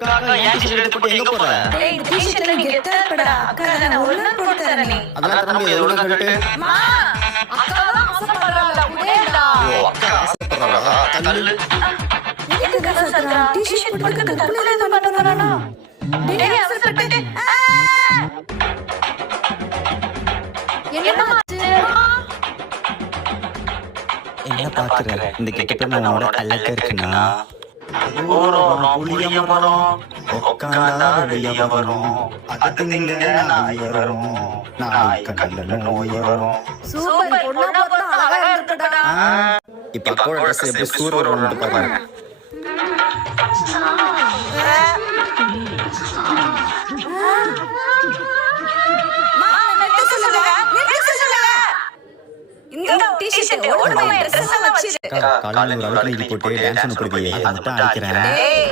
அக்கா ஏன் டிஷர்ட் எடுத்து போட்டு எங்க போற? டேய் இந்த டி-ஷர்ட்ல நீ கெத்தா இருப்படா. அக்கா நான் ஒழுங்கா போட்டு தரேன் நீ. அதெல்லாம் தர முடியாது. ஒழுங்கா கட்டு. அம்மா அக்கா தான் ஆசைப்படுறாளா புடேடா. ஓ அக்கா ஆசைப்படுறாளா? தள்ளு. எதுக்கு கசக்குறா? டி-ஷர்ட் போட்டு கற்பனை தான் பண்ண போறானா? டேய் அவசரப்பட்டு. என்னமாச்சு? என்ன பாக்குற? இந்த கெட்டப்ப நம்மளோட அழகா இருக்குன்னா ஓரம் புளிய மரம் உட்காந்தா வெளிய வரும். அது நீங்க நாய் வரும். நாய் கண்டல நோய் வரும். சூப்பர் பொண்ணா பார்த்தா அழகா இருக்கடா. இப்ப அக்கோட ட்ரெஸ் எப்படி சூப்பர் வந்து பாருங்க. இந்த டி-ஷர்ட் ஓடுமா ட்ரெஸ் வச்சிரு. காலையில ஒரு அழகு போட்டு டான்ஸ் பண்ண போறீங்க. அதை மட்டும் அடிக்கிறேன். டேய்